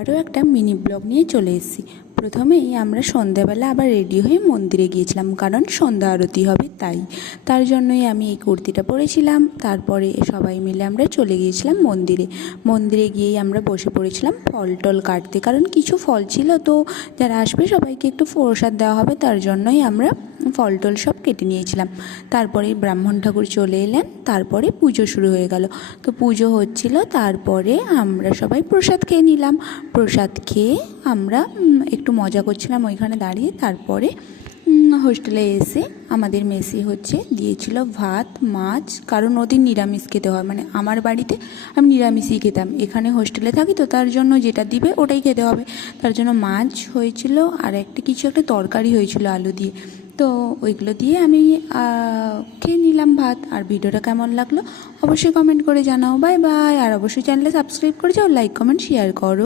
আরও একটা mini blog নিয়ে চলে এসেছি। প্রথমেই আমরা সন্ধ্যাবেলা আবার রেডি হয়ে মন্দিরে গিয়েছিলাম, কারণ সন্ধ্যা আরতি হবে তার জন্যই আমি এই কুর্তিটা পরেছিলাম। তারপরে সবাই মিলে আমরা চলে গিয়েছিলাম মন্দিরে গিয়েই আমরা বসে পড়েছিলাম ফল টল কাটতে, কারণ কিছু ফল ছিল, তো যারা আসবে সবাইকে একটু প্রসাদ দেওয়া হবে, তার জন্যই আমরা ফল টল সব কেটে নিয়েছিলাম। তারপরে ব্রাহ্মণ ঠাকুর চলে এলেন, তারপরে পুজো শুরু হয়ে গেল। তো পুজো হচ্ছিল, তারপরে আমরা সবাই প্রসাদ খেয়ে নিলাম। প্রসাদ খেয়ে আমরা একটু মজা করছিলাম ওইখানে দাঁড়িয়ে। তারপরে হোস্টেলে এসে আমাদের মেসে দিয়েছিল ভাত মাছ, কারণ ওদের নিরামিষ খেতে হয়, মানে আমার বাড়িতে আমি নিরামিষই খেতাম, এখানে হোস্টেলে থাকি তো তার জন্য যেটা দিবে ওটাই খেতে হবে। তার জন্য মাছ হয়েছিল আর কিছু একটা তরকারি হয়েছিল আলু দিয়ে, তো ওইগুলো দিয়ে আমি খেয়ে নিলাম ভাত। আর ভিডিওটা কেমন লাগলো অবশ্যই কমেন্ট করে জানাও। Bye bye. আর অবশ্যই চ্যানেলে সাবস্ক্রাইব করে যাও, লাইক কমেন্ট শেয়ার করো।